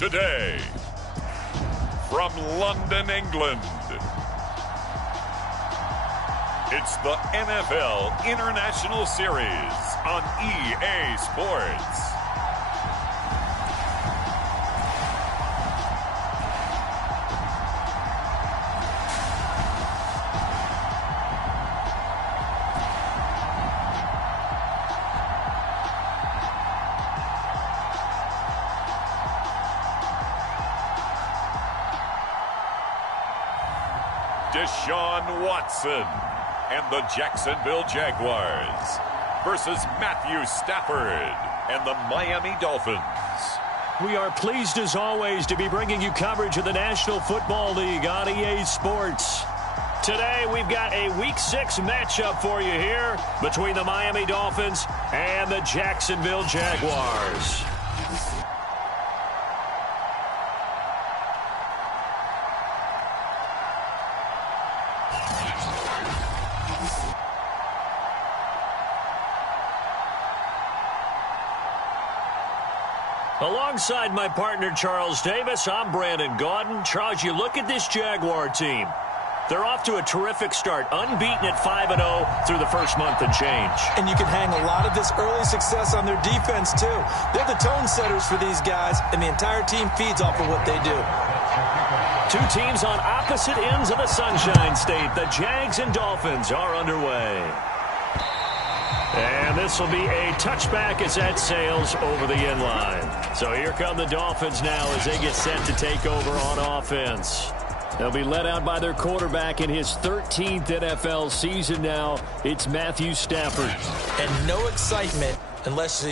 Today, from London, England, it's the NFL International Series on EA Sports. Deshaun Watson and the Jacksonville Jaguars versus Matthew Stafford and the Miami Dolphins. We are pleased as always to be bringing you coverage of the National Football League on EA Sports. Today we've got a Week 6 matchup for you here between the Miami Dolphins and the Jacksonville Jaguars. Alongside my partner, Charles Davis, I'm Brandon Gaudin. Charles, you look at this Jaguar team. They're off to a terrific start, unbeaten at 5-0 through the first month and change. And you can hang a lot of this early success on their defense, too. They're the tone setters for these guys, and the entire team feeds off of what they do. Two teams on opposite ends of the Sunshine State. The Jags and Dolphins are underway. And this will be a touchback as that sails over the inline. So here come the Dolphins now as they get set to take over on offense. They'll be led out by their quarterback in his 13th NFL season now. It's Matthew Stafford. And no excitement unless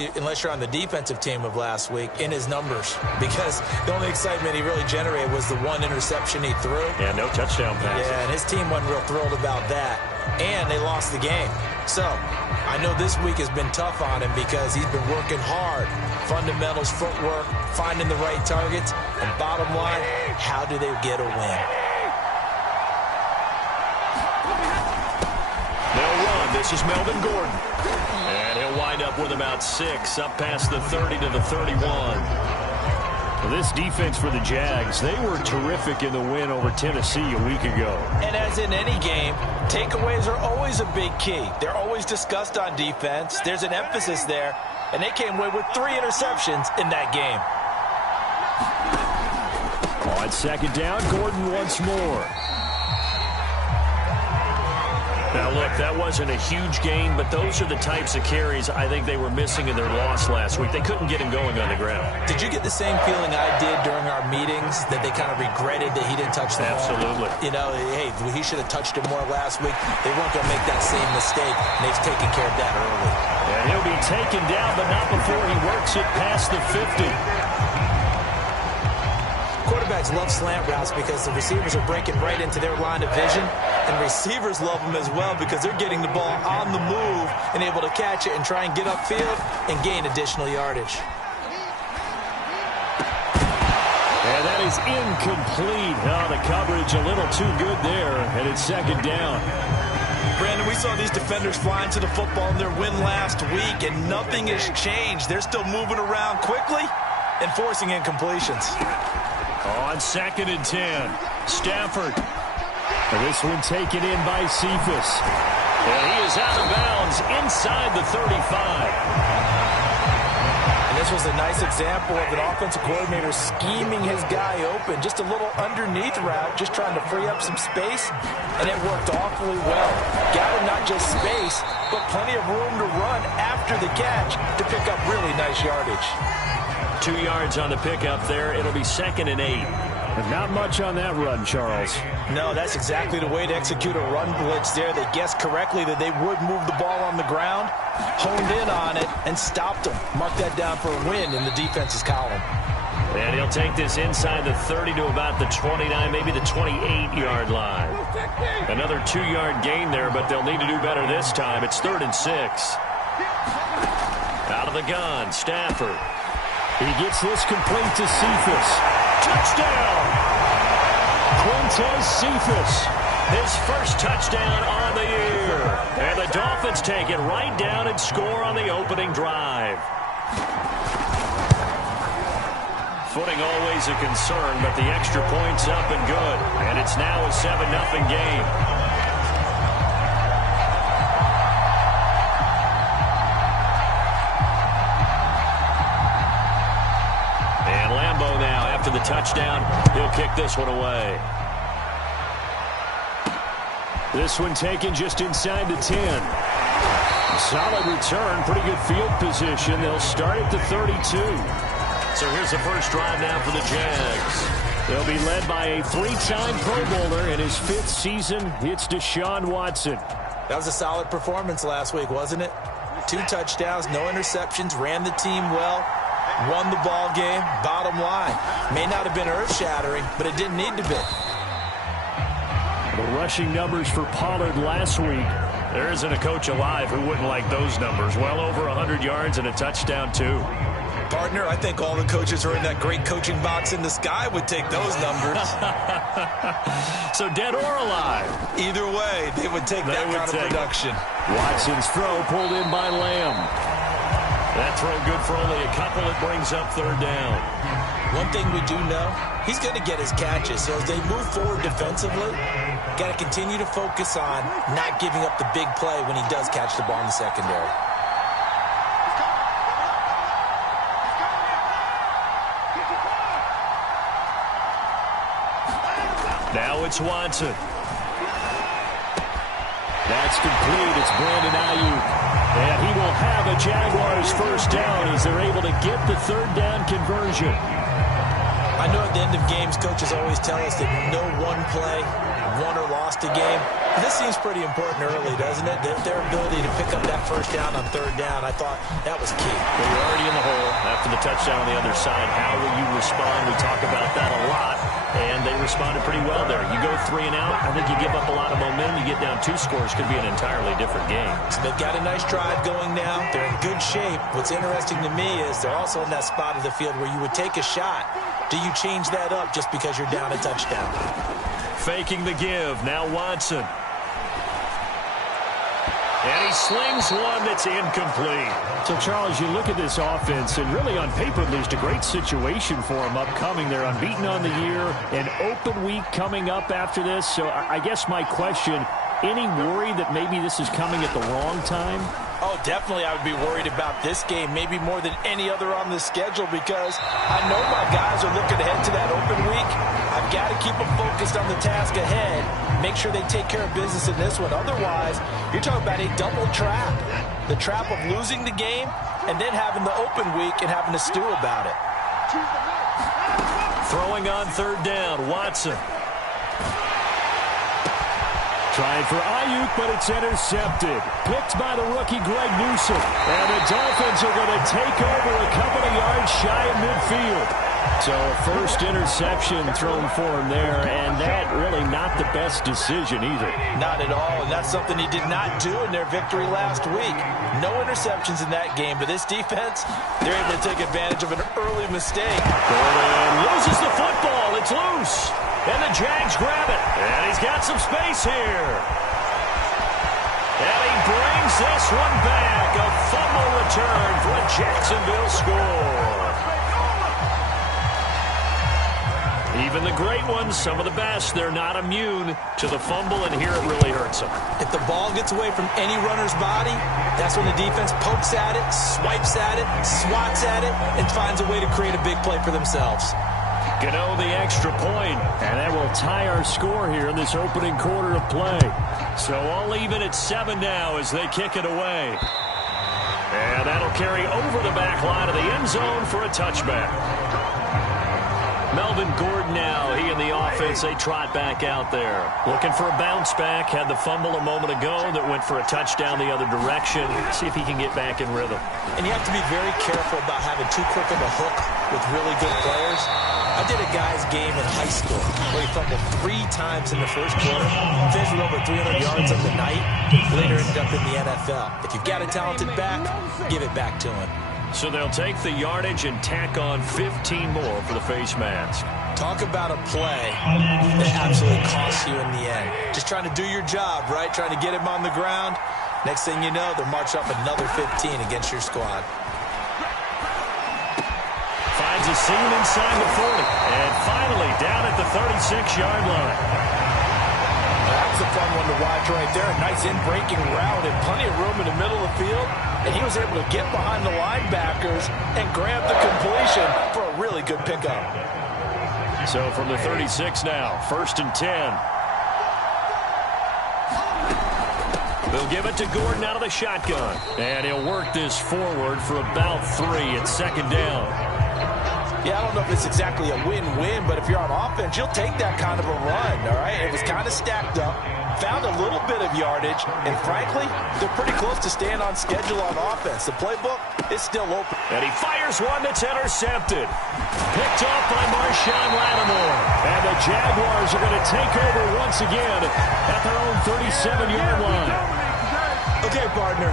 you're on the defensive team of last week in his numbers, because the only excitement he really generated was the one interception he threw. Yeah, no touchdown pass. Yeah, and his team wasn't real thrilled about that. And they lost the game. So I know this week has been tough on him because he's been working hard. Fundamentals, footwork, finding the right targets. And bottom line, how do they get a win? They'll run. This is Melvin Gordon. And he'll wind up with about 6, up past the 30 to the 31. Well, this defense for the Jags, they were terrific in the win over Tennessee a week ago. And as in any game, takeaways are always a big key. They're always discussed on defense. There's an emphasis there. And they came away with 3 interceptions in that game. On second down, Gordon once more. Now, look, that wasn't a huge gain, but those are the types of carries I think they were missing in their loss last week. They couldn't get him going on the ground. Did you get the same feeling I did during our meetings, that they kind of regretted that he didn't touch the ball? Absolutely. You know, hey, he should have touched it more last week. They weren't going to make that same mistake, and they've taken care of that early. And he'll be taken down, but not before he works it past the 50. Quarterbacks love slant routes because the receivers are breaking right into their line of vision, and receivers love them as well because they're getting the ball on the move and able to catch it and try and get upfield and gain additional yardage. And that is incomplete. Oh, the coverage a little too good there, and it's second down. Brandon, we saw these defenders flying to the football in their win last week, and nothing has changed. They're still moving around quickly and forcing incompletions. On second and 10, Stafford. And this one taken in by Cephas. And he is out of bounds inside the 35. And this was a nice example of an offensive coordinator scheming his guy open. Just a little underneath route, just trying to free up some space, and it worked awfully well. Got him not just space, but plenty of room to run after the catch to pick up really nice yardage. 2 yards on the pickup there. It'll be second and 8. And not much on that run, Charles. No, that's exactly the way to execute a run blitz there. They guessed correctly that they would move the ball on the ground, honed in on it, and stopped them. Mark that down for a win in the defense's column. And he'll take this inside the 30 to about the 29, maybe the 28-yard line. Another 2-yard gain there, but they'll need to do better this time. It's 3rd and 6. Out of the gun, Stafford. He gets this complete to Cephas. Touchdown! Quintez Cephas, his first touchdown on the year. And the Dolphins take it right down and score on the opening drive. footing always a concern, but the extra point's up and good. And it's now a 7-0 game. And Lambeau now, after the touchdown, he'll kick this one away. This one taken just inside the 10. Solid return, pretty good field position. They'll start at the 32. So here's the first drive now for the Jags. They'll be led by a 3-time Pro Bowler in his 5th season. It's Deshaun Watson. That was a solid performance last week, wasn't it? 2 touchdowns, no interceptions, ran the team well, won the ball game. Bottom line, may not have been earth-shattering, but it didn't need to be. The rushing numbers for Pollard last week. There isn't a coach alive who wouldn't like those numbers. Well over 100 yards and a touchdown, too. Partner, I think all the coaches who are in that great coaching box in the sky would take those numbers. So dead or alive? Either way, they would take that kind of production. Watson's throw pulled in by Lamb. That throw good for only a couple. It brings up 3rd down. One thing we do know, he's going to get his catches. So as they move forward defensively, got to continue to focus on not giving up the big play when he does catch the ball in the secondary. Now it's Watson. That's complete. It's Brandon Ayuk. And he will have a Jaguars first down as they're able to get the 3rd down conversion. I know at the end of games, coaches always tell us that no one play won or lost a game. This seems pretty important early, doesn't it? Their ability to pick up that first down on 3rd down, I thought that was key. Well, you're already in the hole after the touchdown on the other side. How will you respond? We talk about that a lot, and they responded pretty well there. You go 3 and out, I think you give up a lot of momentum. You get down 2 scores, could be an entirely different game. So they've got a nice drive going now. They're in good shape. What's interesting to me is they're also in that spot of the field where you would take a shot. Do you change that up just because you're down a touchdown? Faking the give. Now Watson. And he slings one that's incomplete. So, Charles, you look at this offense, and really on paper, at least, a great situation for them upcoming. They're unbeaten on the year, an open week coming up after this. So I guess my question, any worry that maybe this is coming at the wrong time? Oh, definitely I would be worried about this game, maybe more than any other on the schedule, because I know my guys are looking ahead to that open week. I've got to keep them focused on the task ahead, make sure they take care of business in this one. Otherwise, you're talking about a double trap. The trap of losing the game and then having the open week and having to stew about it. Throwing on 3rd down, Watson. Trying for Ayuk, but it's intercepted. Picked by the rookie Greg Newsome. And the Dolphins are going to take over a couple of yards shy of midfield. So a first interception thrown for him there, and that really not the best decision either. Not at all, and that's something he did not do in their victory last week. No interceptions in that game, but this defense, they're able to take advantage of an early mistake. Gordon loses the football. It's loose. And the Jags grab it. And he's got some space here. And he brings this one back. A fumble return for a Jacksonville score. Even the great ones, some of the best, they're not immune to the fumble, and here it really hurts them. If the ball gets away from any runner's body, that's when the defense pokes at it, swipes at it, swats at it, and finds a way to create a big play for themselves. Gano the extra point, and that will tie our score here in this opening quarter of play. So all even at 7 now as they kick it away. And that'll carry over the back line of the end zone for a touchback. Melvin Gordon now, he and the offense, they trot back out there. Looking for a bounce back, had the fumble a moment ago that went for a touchdown the other direction. See if he can get back in rhythm. And you have to be very careful about having too quick of a hook with really good players. I did a guy's game in high school where he fumbled 3 times in the first quarter, finished with over 300 yards on the night, later ended up in the NFL. If you've got a talented back, give it back to him. So they'll take the yardage and tack on 15 more for the face mask. Talk about a play that absolutely costs you in the end. Just trying to do your job, right? Trying to get him on the ground. Next thing you know, they'll march up another 15 against your squad. Finds a seam inside the 40. And finally down at the 36-yard line. That was a fun one to watch right there. A nice in-breaking route and plenty of room in the middle of the field. And he was able to get behind the linebackers and grab the completion for a really good pickup. So from the 36 now, 1st and 10. They'll give it to Gordon out of the shotgun. And he'll work this forward for about 3 at 2nd down. Yeah, I don't know if it's exactly a win-win, but if you're on offense, you'll take that kind of a run, all right? It was kind of stacked up, found a little bit of yardage, and frankly, they're pretty close to staying on schedule on offense. The playbook is still open. And he fires one that's intercepted. Picked off by Marshawn Lattimore. And the Jaguars are going to take over once again at their own 37-yard line. Okay, partner,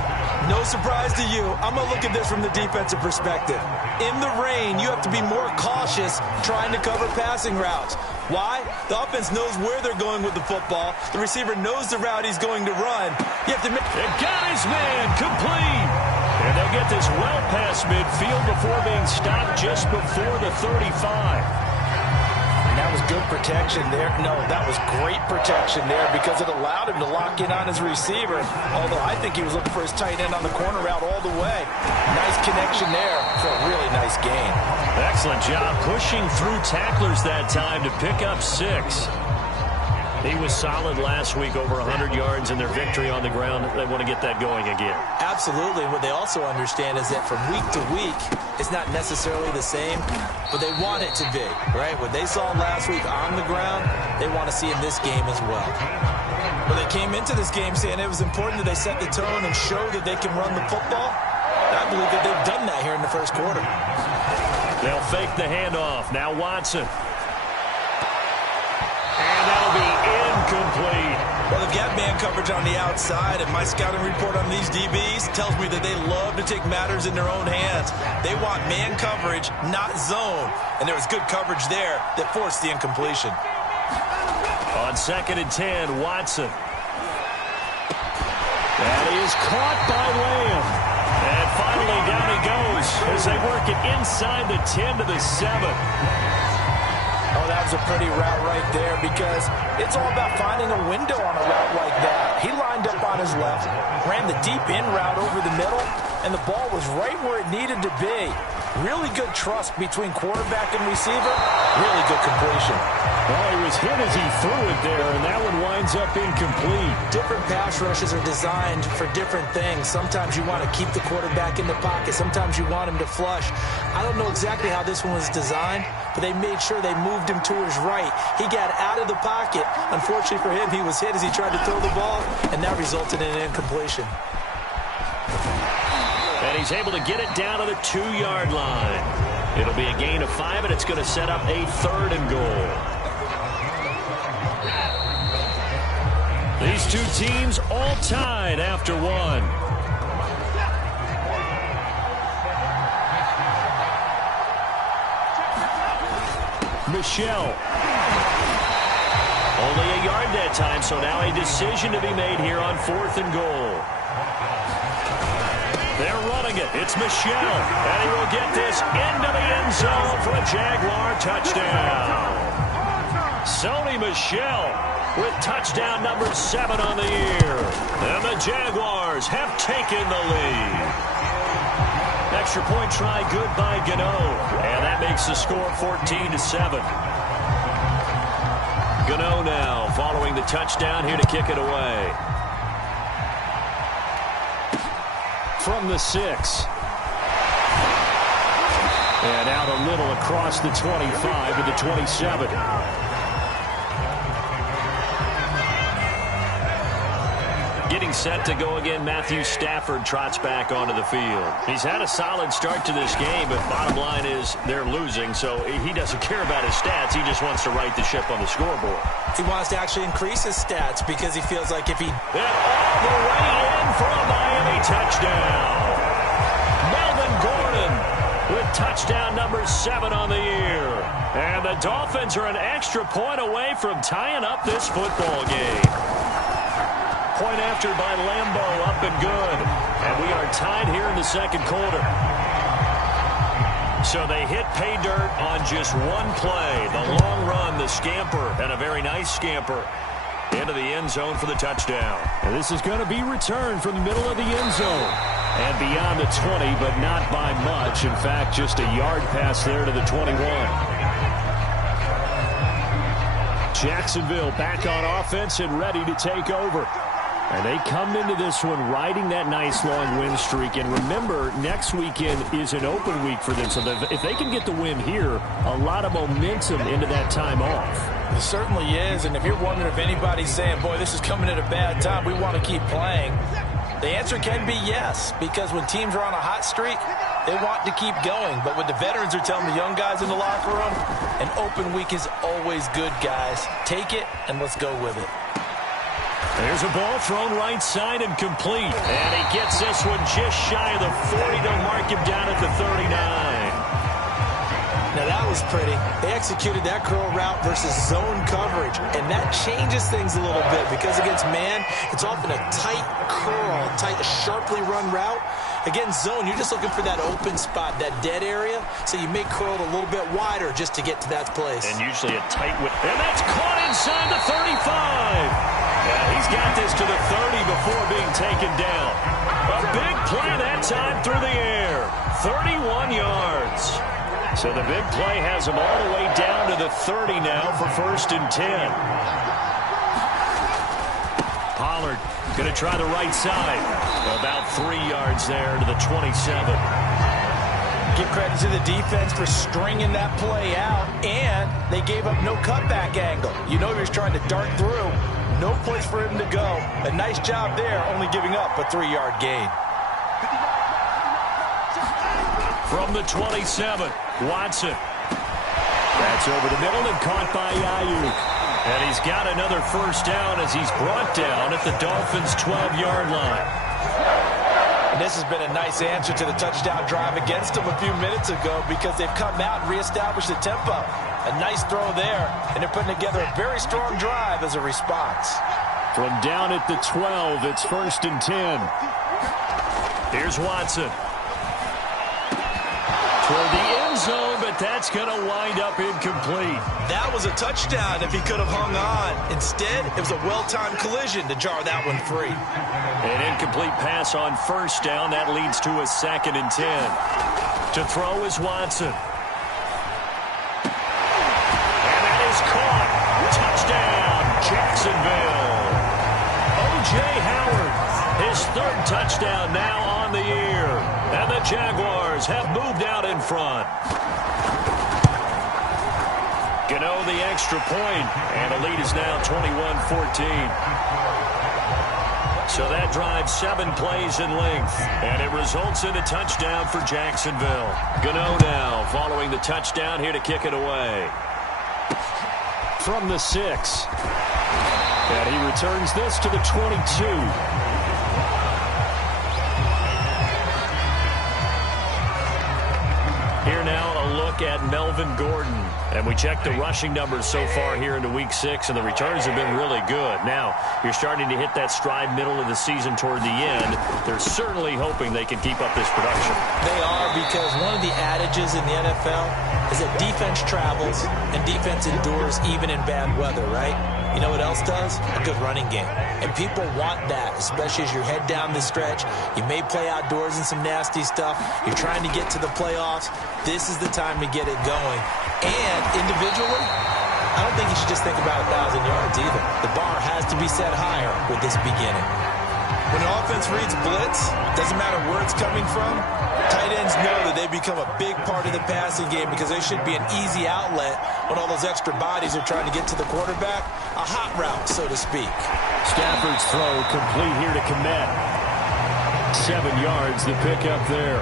no surprise to you. I'm going to look at this from the defensive perspective. In the rain, you have to be more cautious trying to cover passing routes. Why? The offense knows where they're going with the football. The receiver knows the route he's going to run. You have to make... It got his man complete. And they'll get this well past midfield before being stopped just before the 35. That was good protection there. No, that was great protection there because it allowed him to lock in on his receiver. Although I think he was looking for his tight end on the corner route all the way. Nice connection there for a really nice gain. Excellent job pushing through tacklers that time to pick up 6. He was solid last week, over 100 yards in their victory on the ground. They want to get that going again. Absolutely. What they also understand is that from week to week, it's not necessarily the same, but they want it to be, right? What they saw last week on the ground, they want to see in this game as well. But they came into this game saying it was important that they set the tone and show that they can run the football. I believe that they've done that here in the first quarter. They'll fake the handoff. Now Watson. And that'll be incomplete. Well, they've got man coverage on the outside, and my scouting report on these DBs tells me that they love to take matters in their own hands. They want man coverage, not zone. And there was good coverage there that forced the incompletion. On 2nd and 10, Watson. That is caught by Lamb. And finally down he goes as they work it inside the 10 to the 7. Oh, that was a pretty route right there because it's all about finding a window on a route like that. He lined up on his left, ran the deep in route over the middle, and the ball was right where it needed to be. Really good trust between quarterback and receiver. Really good completion. Well, he was hit as he threw it there, and that one winds up incomplete. Different pass rushes are designed for different things. Sometimes you want to keep the quarterback in the pocket. Sometimes you want him to flush. I don't know exactly how this one was designed, but they made sure they moved him to his right. He got out of the pocket. Unfortunately for him, he was hit as he tried to throw the ball, and that resulted in an incompletion. And he's able to get it down to the 2-yard line. It'll be a gain of 5, and it's going to set up a 3rd and goal. These two teams all tied after 1. Michelle. Only a yard that time, so now a decision to be made here on 4th and goal. They're running it. It's Michelle. And he will get this into the end zone for a Jaguar touchdown. Sony Michel with touchdown number 7 on the year. And the Jaguars have taken the lead. Extra point try good by Gano. And that makes the score 14-7. Gano now following the touchdown here to kick it away. From the 6. And out a little across the 25 to the 27. Getting set to go again, Matthew Stafford trots back onto the field. He's had a solid start to this game, but bottom line is they're losing, so he doesn't care about his stats. He just wants to right the ship on the scoreboard. He wants to actually increase his stats because he feels like if he... And all the way in for a Miami touchdown. Melvin Gordon with touchdown number 7 on the year. And the Dolphins are an extra point away from tying up this football game. Point after by Lambeau, up and good. And we are tied here in the second quarter. So they hit pay dirt on just one play. The long run, the scamper, and a very nice scamper into the end zone for the touchdown. And this is going to be returned from the middle of the end zone. And beyond the 20, but not by much. In fact, just a yard pass there to the 21. Jacksonville back on offense and ready to take over. And they come into this one riding that nice long win streak. And remember, next weekend is an open week for them. So if they can get the win here, a lot of momentum into that time off. It certainly is. And if you're wondering if anybody's saying, boy, this is coming at a bad time, we want to keep playing, the answer can be yes. Because when teams are on a hot streak, they want to keep going. But what the veterans are telling the young guys in the locker room, an open week is always good, guys. Take it and let's go with it. There's a ball thrown right side and complete. And he gets this one just shy of the 40. They'll mark him down at the 39. Now that was pretty. They executed that curl route versus zone coverage. And that changes things a little bit because against man, it's often a tight curl, sharply run route. Against zone, you're just looking for that open spot, that dead area. So you may curl it a little bit wider just to get to that place. And usually a tight width. And that's caught inside the 35. Yeah, he's got this to the 30 before being taken down. A big play that time through the air. 31 yards. So the big play has him all the way down to the 30 now for 1st and 10. Pollard going to try the right side. About 3 yards there to the 27. Give credit to the defense for stringing that play out, and they gave up no cutback angle. You know he was trying to dart through. No place for him to go. A nice job there, only giving up a 3-yard gain. From the 27, Watson. That's over the middle and caught by Ayuk. And he's got another 1st down as he's brought down at the Dolphins' 12-yard line. And this has been a nice answer to the touchdown drive against them a few minutes ago because they've come out and reestablished the tempo. A nice throw there, and they're putting together a very strong drive as a response. From down at the 12, it's 1st and 10. Here's Watson. Toward the end zone, but that's going to wind up incomplete. That was a touchdown if he could have hung on. Instead, it was a well-timed collision to jar that one free. An incomplete pass on 1st down. That leads to a 2nd and 10. To throw is Watson. And that is caught. Touchdown, Jacksonville. O.J. Howard, his 3rd touchdown now on the year. And the Jaguars have moved out in front. Gano the extra point, and the lead is now 21-14. So that drives 7 plays in length, and it results in a touchdown for Jacksonville. Gano now following the touchdown here to kick it away. From the 6. And he returns this to the 22. Here now a look at Melvin Gordon. And we checked the rushing numbers so far here into Week 6, and the returns have been really good. Now, you're starting to hit that stride middle of the season toward the end. They're certainly hoping they can keep up this production. They are, because one of the adages in the NFL is that defense travels and defense endures even in bad weather, right? You know what else does? A good running game. And people want that, especially as you head down the stretch. You may play outdoors in some nasty stuff. You're trying to get to the playoffs. This is the time to get it going. And individually, I don't think you should just think about 1,000 yards either. The bar has to be set higher with this beginning. When an offense reads blitz, doesn't matter where it's coming from, tight ends know that they become a big part of the passing game because they should be an easy outlet when all those extra bodies are trying to get to the quarterback. A hot route, so to speak. Stafford's throw complete here to Kmet. 7 yards, the pickup there.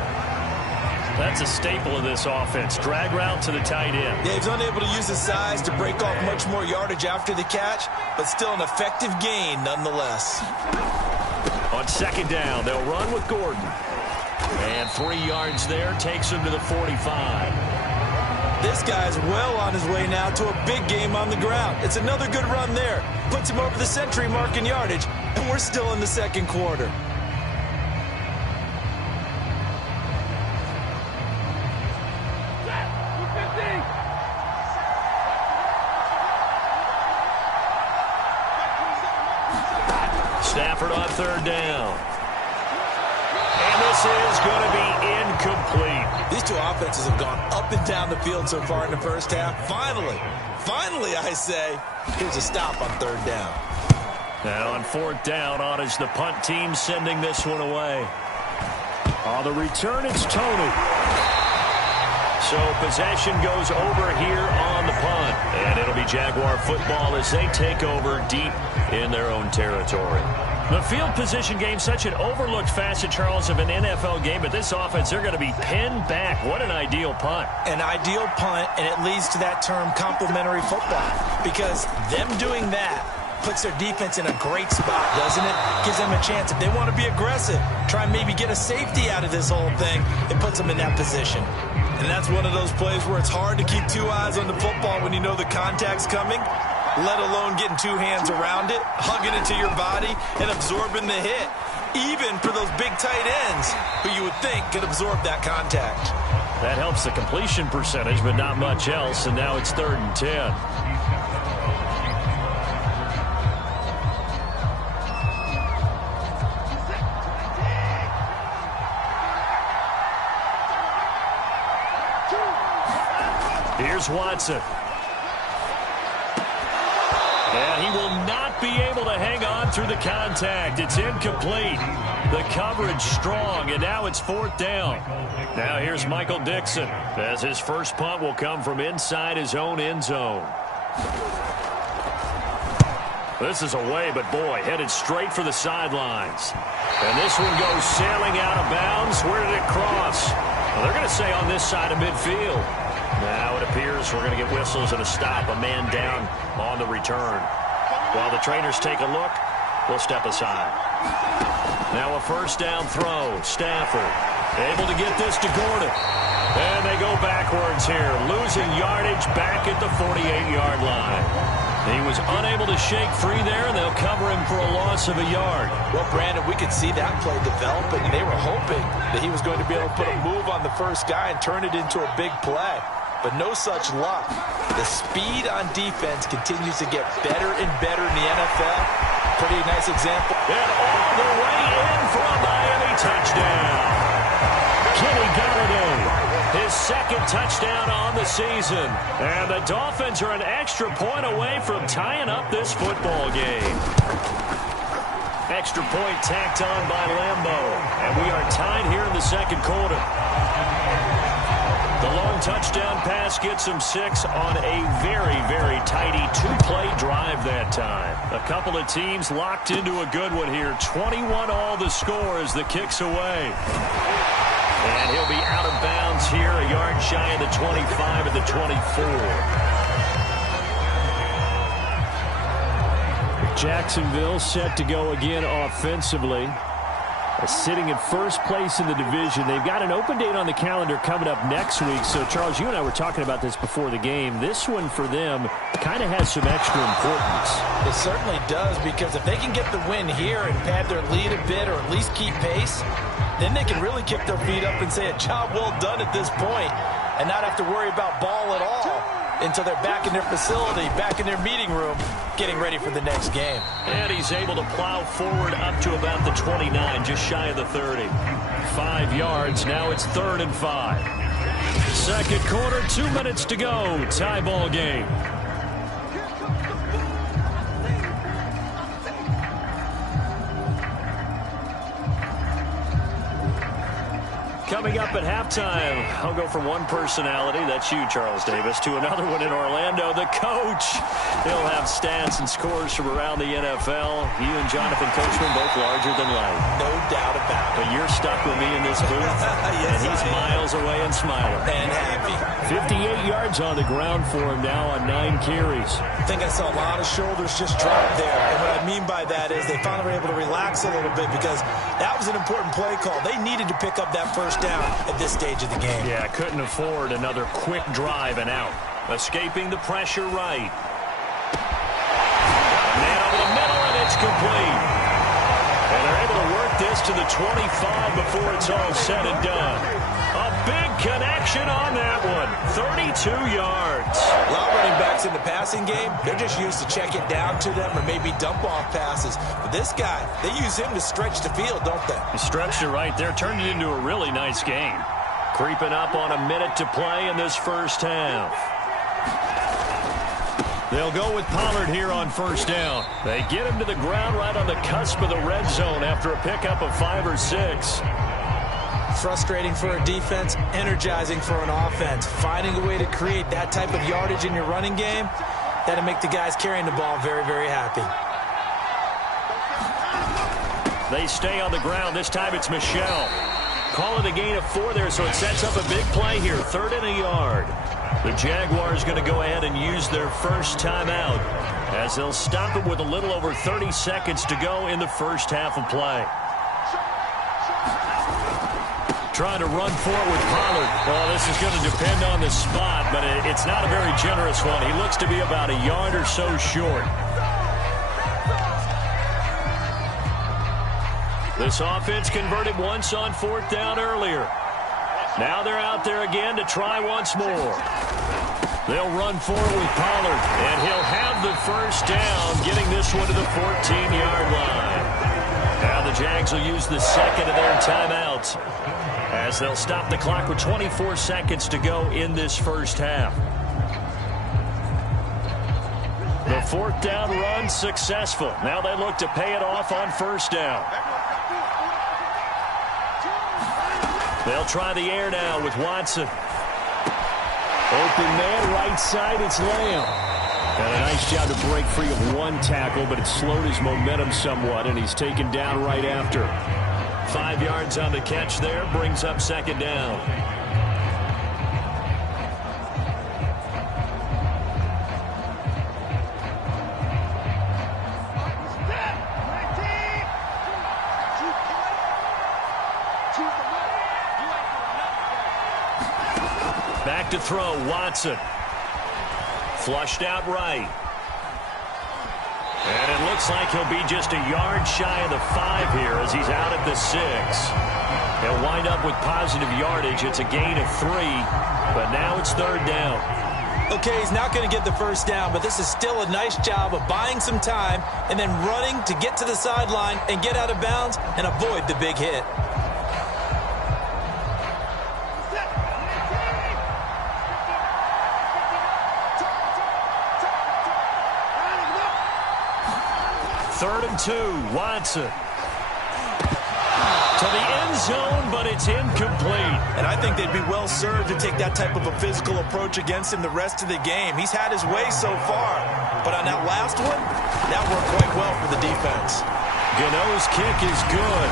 That's a staple of this offense. Drag route to the tight end. Yeah, he's unable to use his size to break off much more yardage after the catch, but still an effective gain nonetheless. On 2nd down, they'll run with Gordon. And 3 yards there takes him to the 45. This guy's well on his way now to a big game on the ground. It's another good run there. Puts him over the century mark in yardage, and we're still in the 2nd quarter. Stafford on third down. And this is going to be incomplete. These two offenses have gone up and down the field so far in the first half. Finally, I say, here's a stop on third down. And on fourth down, on is the punt team sending this one away. On the return, it's Tony. So possession goes over here on the punt. And it'll be Jaguar football as they take over deep in their own territory. The field position game, such an overlooked facet, Charles, of an NFL game. But this offense, they're going to be pinned back. What an ideal punt. An ideal punt, and it leads to that term complementary football. Because them doing that puts their defense in a great spot, doesn't it? Gives them a chance. If they want to be aggressive, try and maybe get a safety out of this whole thing, it puts them in that position. And that's one of those plays where it's hard to keep two eyes on the football when you know the contact's coming, let alone getting two hands around it, hugging it to your body, and absorbing the hit, even for those big tight ends who you would think could absorb that contact. That helps the completion percentage, but not much else, and now it's 3rd and 10. Here's Watson. And he will not be able to hang on through the contact. It's incomplete. The coverage strong, and now it's 4th down. Now here's Michael Dixon, as his first punt will come from inside his own end zone. This is away, but boy, headed straight for the sidelines. And this one goes sailing out of bounds. Where did it cross? Well, they're going to say on this side of midfield. Now it appears we're going to get whistles and a stop, a man down on the return. While the trainers take a look, we'll step aside. Now a first down throw. Stafford able to get this to Gordon. And they go backwards here, losing yardage back at the 48-yard line. He was unable to shake free there, and they'll cover him for a loss of a yard. Well, Brandon, we could see that play developing. They were hoping that he was going to be able to put a move on the first guy and turn it into a big play. But no such luck. The speed on defense continues to get better and better in the NFL. Pretty nice example. And all the way in for a Miami touchdown. Kenny Galladay, his 2nd touchdown on the season. And the Dolphins are an extra point away from tying up this football game. Extra point tacked on by Lambo. And we are tied here in the 2nd quarter. The long touchdown pass gets him 6 on a very, very tidy 2-play drive that time. A couple of teams locked into a good one here. 21-all the score as the kick's away. And he'll be out of bounds here, a yard shy of the 25 of the 24. Jacksonville set to go again offensively. Sitting in first place in the division. They've got an open date on the calendar coming up next week. So, Charles, you and I were talking about this before the game. This one for them kind of has some extra importance. It certainly does, because if they can get the win here and pad their lead a bit or at least keep pace, then they can really kick their feet up and say a job well done at this point and not have to worry about ball at all until they're back in their facility, back in their meeting room, getting ready for the next game. And he's able to plow forward up to about the 29, just shy of the 30. 5 yards, now it's 3rd and 5. 2nd quarter, 2 minutes to go, tie ball game. Coming up at halftime, I'll go from one personality, that's you, Charles Davis, to another one in Orlando, the coach. He'll have stats and scores from around the NFL. You and Jonathan Coachman both larger than life. No doubt about it. But you're stuck with me in this booth, yes, and he's miles away and smiling. And happy. 58 yards on the ground for him now on 9 carries. I think I saw a lot of shoulders just drop there. And what I mean by that is they finally were able to relax a little bit, because that was an important play call. They needed to pick up that first down at this stage of the game. Yeah, couldn't afford another quick drive and out. Escaping the pressure right. Man over the middle, and it's complete. And they're able to work this to the 25 before it's all said and done. A big connection on that one. 32 yards. A lot of running backs in the passing game, they're just used to check it down to them or maybe dump off passes. But this guy, they use him to stretch the field, don't they? He stretched it right there, turned it into a really nice game. Creeping up on a minute to play in this first half. They'll go with Pollard here on first down. They get him to the ground right on the cusp of the red zone after a pickup of 5 or 6. Frustrating for a defense, energizing for an offense. Finding a way to create that type of yardage in your running game, that'll make the guys carrying the ball very, very happy. They stay on the ground. This time it's Michel. Call it a gain of 4 there, so it sets up a big play here. 3rd and a yard. The Jaguars going to go ahead and use their first timeout as they'll stop it with a little over 30 seconds to go in the first half of play. Trying to run for it with Pollard. Well, this is going to depend on the spot, but it's not a very generous one. He looks to be about a yard or so short. This offense converted once on 4th down earlier. Now they're out there again to try once more. They'll run forward with Pollard, and he'll have the first down, getting this one to the 14-yard line. Now the Jags will use the second of their timeouts as they'll stop the clock with 24 seconds to go in this first half. The 4th down run successful. Now they look to pay it off on first down. They'll try the air now with Watson. Open man, right side, it's Lamb. Got a nice job to break free of one tackle, but it slowed his momentum somewhat, and he's taken down right after. 5 yards on the catch there, brings up 2nd down. Back to throw, Watson. Flushed out right. And it looks like he'll be just a yard shy of the 5 here as he's out at the 6. He'll wind up with positive yardage. It's a gain of 3, but now it's 3rd down. Okay, he's not going to get the first down, but this is still a nice job of buying some time and then running to get to the sideline and get out of bounds and avoid the big hit. Third and 2, Watson. To the end zone, but it's incomplete. And I think they'd be well served to take that type of a physical approach against him the rest of the game. He's had his way so far, but on that last one, that worked quite well for the defense. Gano's kick is good,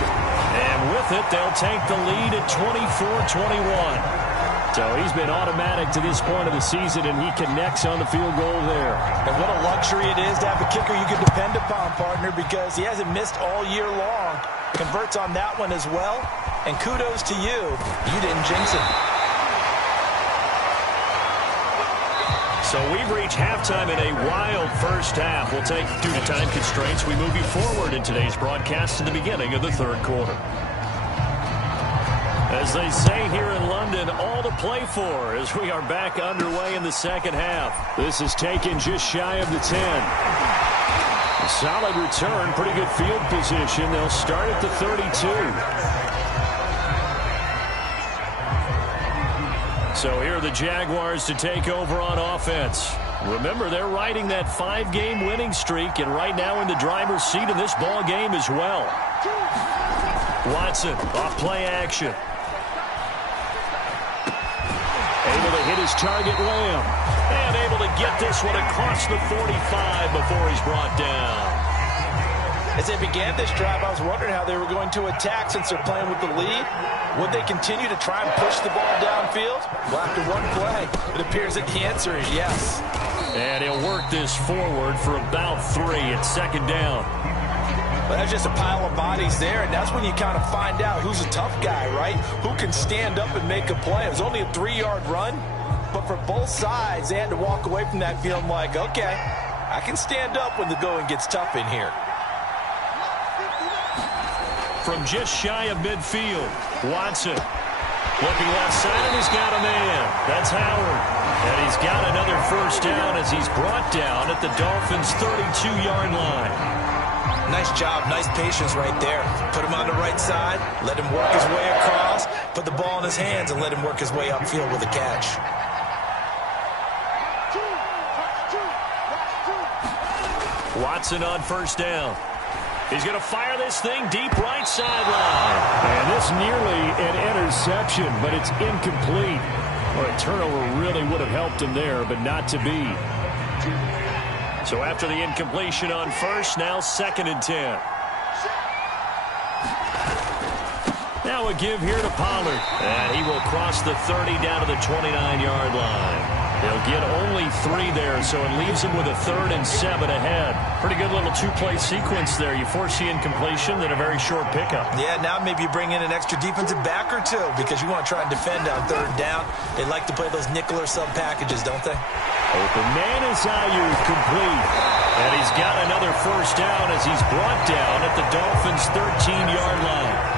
and with it, they'll take the lead at 24-21. So he's been automatic to this point of the season, and he connects on the field goal there. And what a luxury it is to have a kicker you can depend upon, partner, because he hasn't missed all year long. Converts on that one as well, and kudos to you. You didn't jinx him. So we've reached halftime in a wild first half. We'll take, due to time constraints, we move you forward in today's broadcast to the beginning of the 3rd quarter. As they say here in London, all to play for as we are back underway in the 2nd half. This is taken just shy of the 10. A solid return, pretty good field position. They'll start at the 32. So here are the Jaguars to take over on offense. Remember, they're riding that 5-game winning streak, and right now in the driver's seat in this ball game as well. Watson, off play action. Able to hit his target, Lamb. And able to get this one across the 45 before he's brought down. As they began this drive, I was wondering how they were going to attack since they're playing with the lead. Would they continue to try and push the ball downfield? Well, after one play, it appears that the answer is yes. And he'll work this forward for about 3 at 2nd down. But that's just a pile of bodies there, and that's when you kind of find out who's a tough guy, right? Who can stand up and make a play. It was only a 3-yard run, but for both sides, they had to walk away from that feeling like, okay, I can stand up when the going gets tough in here. from just shy of midfield. Watson looking left side, and he's got a man. That's Howard. And he's got another first down as he's brought down at the Dolphins' 32-yard line. Nice job, nice patience right there. Put him on the right side, let him work his way across, put the ball in his hands, and let him work his way upfield with a catch. Watson on first down. He's going to fire this thing deep right sideline. And this nearly an interception, but it's incomplete. Or a turnover really would have helped him there, but not to be. So after the incompletion on first, now 2nd and 10. Now a give here to Pollard. And he will cross the 30 down to the 29-yard line. They'll get only 3 there, so it leaves them with a 3rd and 7 ahead. Pretty good little 2-play sequence there. You force the incompletion, then a very short pickup. Yeah, now maybe you bring in an extra defensive back or two because you want to try and defend on 3rd down. They like to play those nickel or sub packages, don't they? Open man is Ayuk, complete. And he's got another first down as he's brought down at the Dolphins' 13-yard line.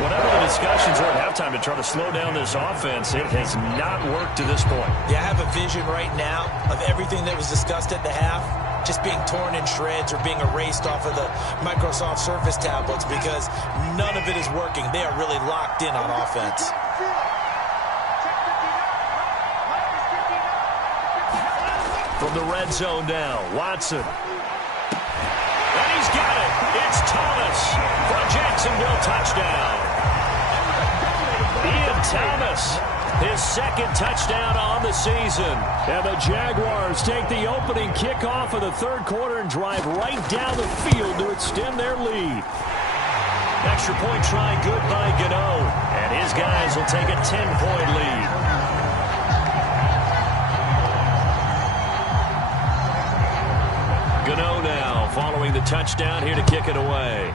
Whatever the discussions were at halftime to try to slow down this offense, it has not worked to this point. Yeah, I have a vision right now of everything that was discussed at the half just being torn in shreds or being erased off of the Microsoft Surface tablets because none of it is working. They are really locked in on offense. From the red zone now, Watson. And he's got it. It's Thomas for a Jacksonville touchdown. Ian Thomas, his 2nd touchdown on the season. And the Jaguars take the opening kickoff of the 3rd quarter and drive right down the field to extend their lead. Extra point try good by Gano. And his guys will take a 10-point lead. Gano now following the touchdown here to kick it away.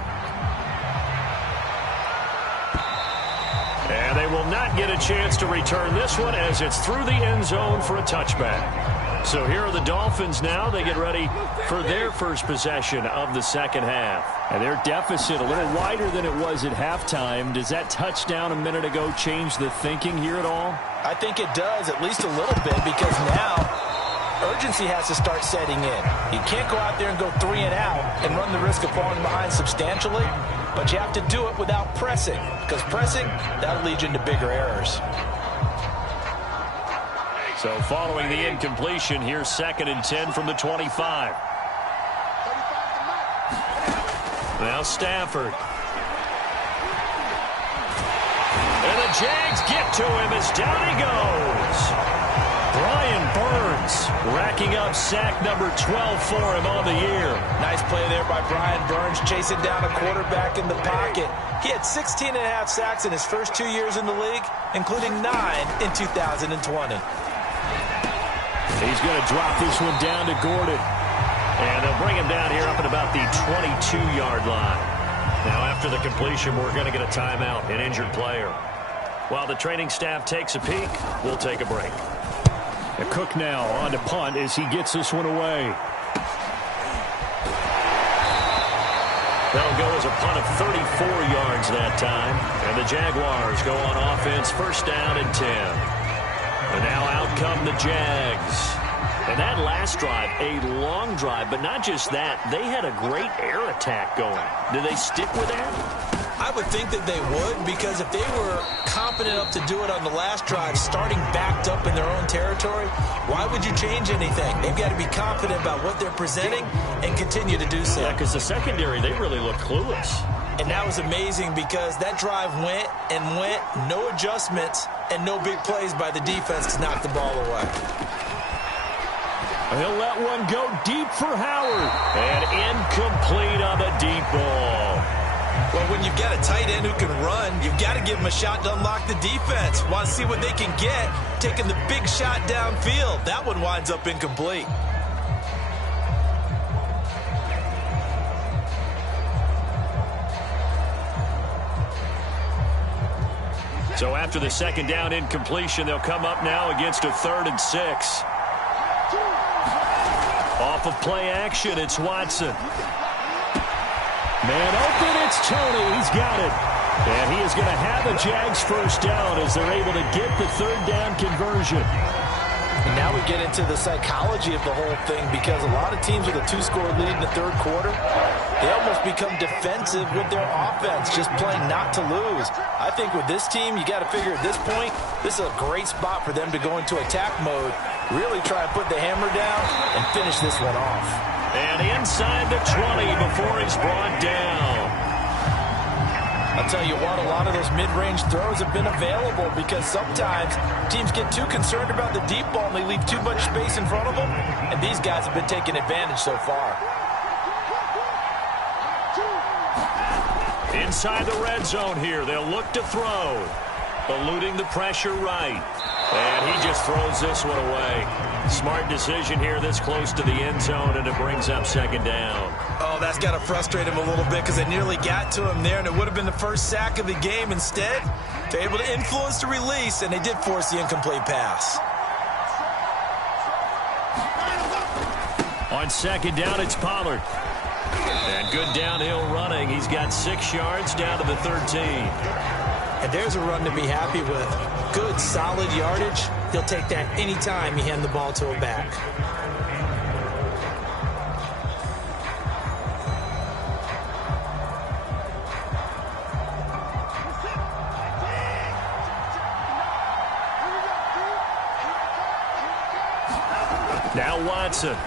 And they will not get a chance to return this one as it's through the end zone for a touchback. So here are the Dolphins now. They get ready for their first possession of the 2nd half. And their deficit a little wider than it was at halftime. Does that touchdown a minute ago change the thinking here at all? I think it does, at least a little bit, because now urgency has to start setting in. You can't go out there and go 3 and out and run the risk of falling behind substantially, but you have to do it without pressing, because pressing, that'll lead you into bigger errors. So following the incompletion, here's 2nd and 10 from the 25. Now Stafford. And the Jags get to him as down he goes. Brian Burns racking up sack number 12 for him on the year. Nice play there by Brian Burns, chasing down a quarterback in the pocket. He had 16.5 sacks in his first 2 years in the league, including 9 in 2020. He's going to drop this one down to Gordon. And they'll bring him down here up at about the 22-yard line. Now after the completion, we're going to get a timeout, an injured player. While the training staff takes a peek, we'll take a break. Cook now on to punt as he gets this one away. That'll go as a punt of 34 yards that time. And the Jaguars go on offense, 1st down and 10. And now out come the Jags. And that last drive, a long drive, but not just that. They had a great air attack going. Do they stick with that? I would think that they would, because if they were competent enough to do it on the last drive, starting backed up in their own territory, why would you change anything? They've got to be confident about what they're presenting and continue to do so. Yeah, because the secondary, they really look clueless. And that was amazing because that drive went and went, no adjustments, and no big plays by the defense to knock the ball away. He'll let one go deep for Howard. And incomplete on the deep ball. Well, when you've got a tight end who can run, you've got to give him a shot to unlock the defense. Want to see what they can get, taking the big shot downfield. That one winds up incomplete. So after the 2nd down incompletion, they'll come up now against a 3rd and 6. Off of play action, it's Watson. Man open, it's Tony. He's got it. And he is going to have the Jags first down as they're able to get the third down conversion. And now we get into the psychology of the whole thing, because a lot of teams with a 2-score lead in the third quarter, they almost become defensive with their offense, just playing not to lose. I think with this team, you got to figure at this point, this is a great spot for them to go into attack mode, really try and put the hammer down and finish this one off. And inside the 20 before he's brought down. I'll tell you what, a lot of those mid-range throws have been available, because sometimes teams get too concerned about the deep ball and they leave too much space in front of them, and these guys have been taking advantage so far. Inside the red zone here, they'll look to throw. Eluding the pressure right. And he just throws this one away. Smart decision here this close to the end zone, and it brings up second down. Oh, that's got to frustrate him a little bit, because they nearly got to him there, and it would have been the first sack of the game. Instead, they're able to influence the release, and they did force the incomplete pass. On second down, it's Pollard. And good downhill running. He's got 6 yards down to the 13. And there's a run to be happy with. Good, solid yardage. He'll take that anytime you hand the ball to a back. Now Watson.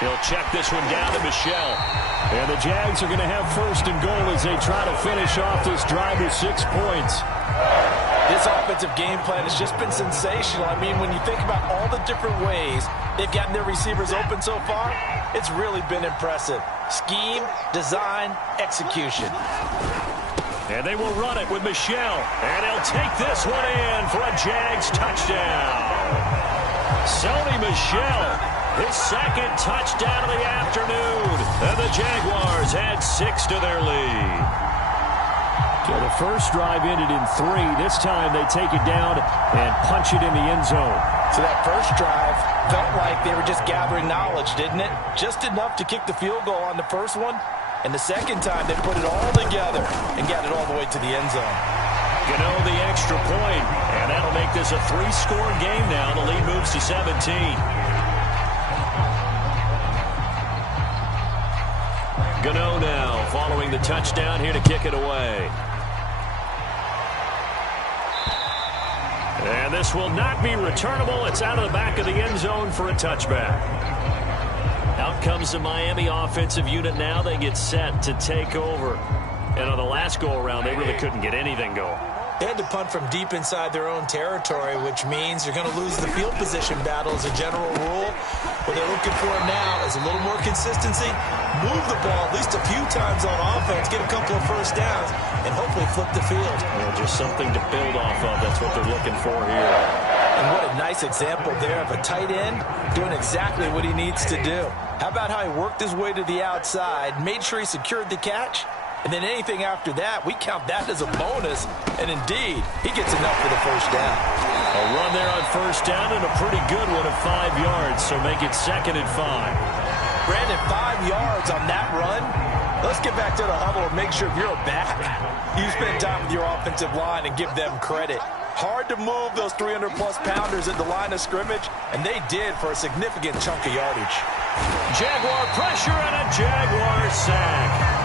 He'll check this one down to Michelle. And the Jags are going to have first and goal as they try to finish off this drive with 6 points. This offensive game plan has just been sensational. I mean, when you think about all the different ways they've gotten their receivers open so far, it's really been impressive. Scheme, design, execution. And they will run it with Michelle. And he'll take this one in for a Jags touchdown. Sony Michelle, his second touchdown of the afternoon. And the Jaguars add 6 to their lead. So the first drive ended in 3. This time they take it down and punch it in the end zone. So that first drive felt like they were just gathering knowledge, didn't it? Just enough to kick the field goal on the first one. And the second time they put it all together and got it all the way to the end zone. Gano the extra point. And that'll make this a 3-score game now. The lead moves to 17. Gano now following the touchdown here to kick it away. And this will not be returnable. It's out of the back of the end zone for a touchback. Out comes the Miami offensive unit now. They get set to take over. And on the last go-around, they really couldn't get anything going. They had to punt from deep inside their own territory, which means you're going to lose the field position battle as a general rule. What they're looking for now is a little more consistency, move the ball at least a few times on offense, get a couple of first downs, and hopefully flip the field. Well, just something to build off of. That's what they're looking for here. And what a nice example there of a tight end doing exactly what he needs to do. How about how he worked his way to the outside, made sure he secured the catch, and then anything after that, we count that as a bonus. And indeed, he gets enough for the first down. A run there on first down and a pretty good one of 5 yards, so make it 2nd and 5. Brandon, 5 yards on that run. Let's get back to the huddle and make sure if you're a back, you spend time with your offensive line and give them credit. Hard to move those 300-plus pounders at the line of scrimmage, and they did for a significant chunk of yardage. Jaguar pressure and a Jaguar sack.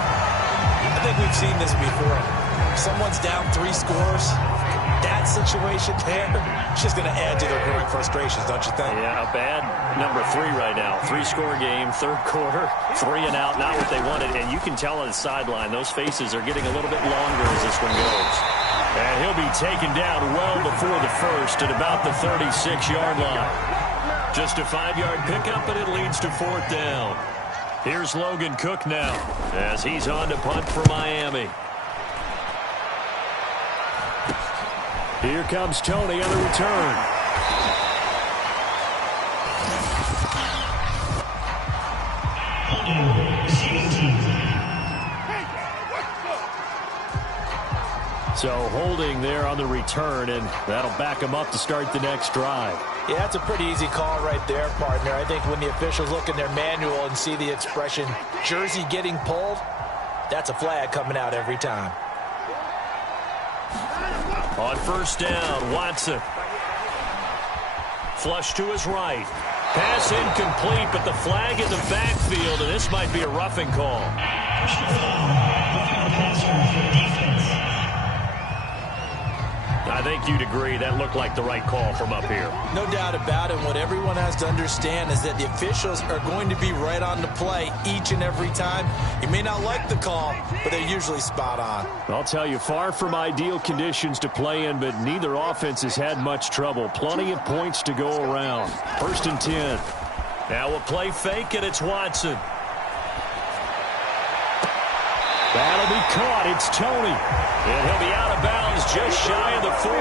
I think we've seen this before. Someone's down 3 scores. That situation there, it's just going to add to their growing frustrations, don't you think? Yeah, a bad number 3 right now. 3-score game, third quarter, 3 and out, not what they wanted. And you can tell on the sideline, those faces are getting a little bit longer as this one goes. And he'll be taken down well before the first at about the 36-yard line. Just a 5-yard pickup, and it leads to 4th down. Here's Logan Cook now as he's on to punt for Miami. Here comes Tony on the return. So holding there on the return, and that'll back him up to start the next drive. Yeah, that's a pretty easy call right there, partner. I think when the officials look in their manual and see the expression, jersey getting pulled, that's a flag coming out every time. On first down, Watson. Flush to his right. Pass incomplete, but the flag in the backfield, and this might be a roughing call. I think you'd agree that looked like the right call from up here. No doubt about it. What everyone has to understand is that the officials are going to be right on the play each and every time. You may not like the call, but they're usually spot on. I'll tell you, far from ideal conditions to play in, but neither offense has had much trouble. Plenty of points to go around. 1st and 10. Now a play fake, and it's Watson. That'll be caught. It's Tony. And he'll be out of bounds just shy of the 40.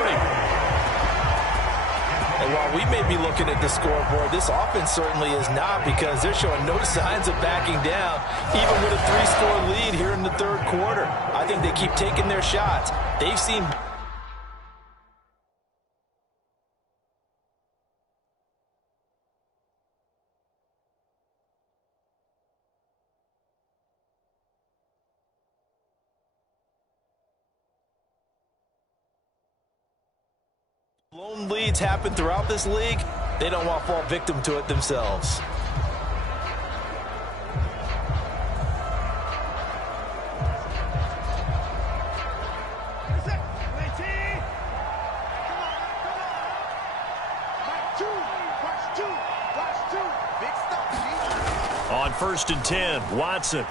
And while we may be looking at the scoreboard, this offense certainly is not, because they're showing no signs of backing down, even with a 3-score lead here in the 3rd quarter. I think they keep taking their shots. They've seen... Blown leads happen throughout this league. They don't want to fall victim to it themselves. On 1st and 10, Watson.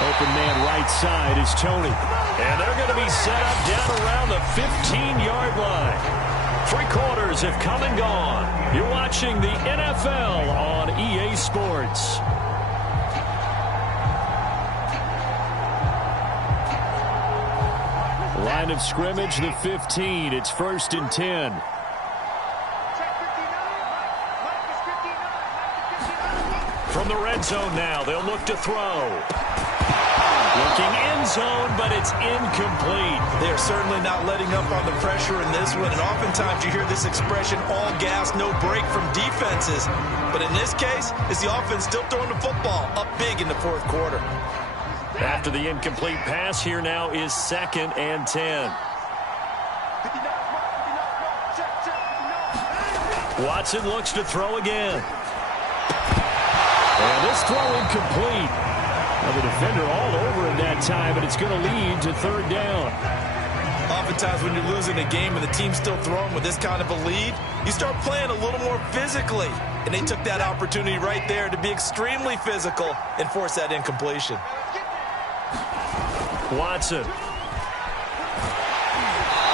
Open man right side is Tony. And they're going to be set up down around the 15-yard line. 3 quarters have come and gone. You're watching the NFL on EA Sports. Line of scrimmage, the 15. It's 1st and 10. From the red zone now, they'll look to throw. Looking end zone, but it's incomplete. They're certainly not letting up on the pressure in this one, and oftentimes you hear this expression, all gas, no break from defenses. But in this case, it's the offense still throwing the football up big in the 4th quarter. After the incomplete pass, here now is 2nd and 10. Watson looks to throw again. And this throw incomplete. Now the defender all over him that time, but it's going to lead to 3rd down. Oftentimes when you're losing a game and the team's still throwing with this kind of a lead, you start playing a little more physically. And they took that opportunity right there to be extremely physical and force that incompletion. Watson.